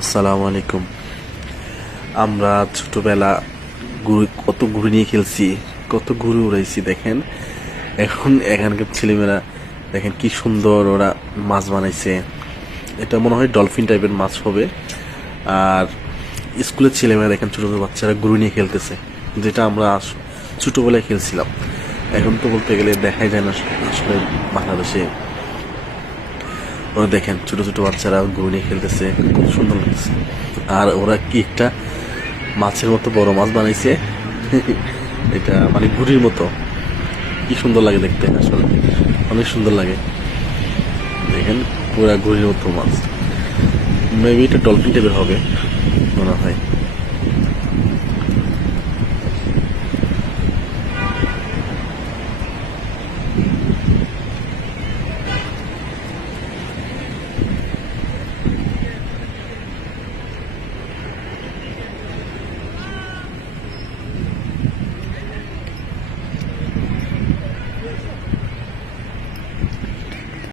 আসসালামু আলাইকুম। আমরা ছোটবেলা কত ঘুড়ি নিয়ে খেলছি, কত ঘুড়ি উড়াইছি। দেখেন এখন এখানকার ছেলেমেয়েরা দেখেন কি সুন্দর ওরা মাছ বানাইছে। এটা মনে হয় ডলফিন টাইপের মাছ হবে। আর স্কুলের ছেলেমেয়েরা দেখেন, ছোট ছোট বাচ্চারা ঘুড়ি নিয়ে খেলতেছে, যেটা আমরা ছোটবেলায় খেলছিলাম। এখন তো বলতে গেলে দেখাই যায় না আসলে বাংলাদেশে। ওরা দেখেন ছোট ছোট বাচ্চারা ঘুড়ি নিয়ে খেলতেছে, খুব সুন্দর লাগছে। আর ওরা কি একটা মাছের মতো বড় মাছ বানাইছে এটা মানে ঘুড়ির মতো, কি সুন্দর লাগে দেখতে, আসলে অনেক সুন্দর লাগে। দেখেন পুরা ঘুড়ির মতো মাছ, মেবি এটা ডলফিন টাইপের হবে মনে হয়।